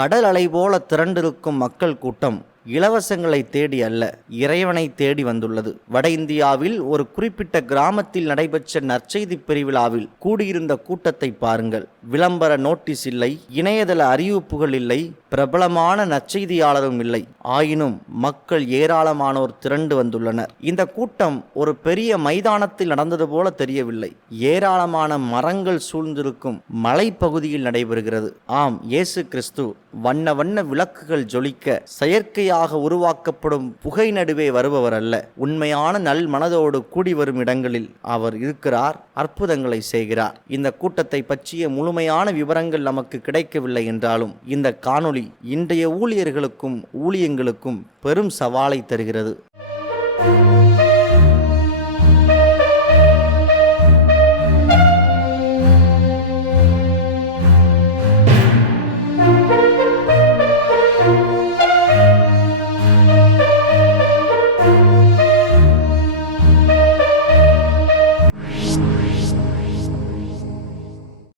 கடல் அலை போல திரண்டிருக்கும் மக்கள் கூட்டம் இலவசங்களை தேடி அல்ல, இறைவனை தேடி வந்துள்ளது. வட இந்தியாவில் ஒரு குறிப்பிட்ட கிராமத்தில் நடைபெற்ற நற்செய்தி பெருவிழாவில் கூடியிருந்த கூட்டத்தை பாருங்கள். விளம்பர நோட்டீஸ் இல்லை, இணையதள அறிவிப்புகள் இல்லை, பிரபலமான நற்செய்தியாளரும் இல்லை. ஆயினும் மக்கள் ஏராளமானோர் திரண்டு வந்துள்ளனர். இந்த கூட்டம் ஒரு பெரிய மைதானத்தில் நடந்தது போல தெரியவில்லை. ஏராளமான மரங்கள் சூழ்ந்திருக்கும் மலைப்பகுதியில் நடைபெறுகிறது. ஆம், இயேசு கிறிஸ்து வண்ண வண்ண விளக்குகள் ஜொலிக்க செயற்கையாக உருவாக்கப்படும் புகை நடுவே வருபவர் அல்ல. உண்மையான நல் மனதோடு கூடி வரும் இடங்களில் அவர் இருக்கிறார், அற்புதங்களை செய்கிறார். இந்த கூட்டத்தை பற்றிய முழுமையான விவரங்கள் நமக்கு கிடைக்கவில்லை என்றாலும் இந்த காணொளி இன்றைய ஊழியர்களுக்கும் ஊழியங்களுக்கும் பெரும் சவாலை தருகிறது.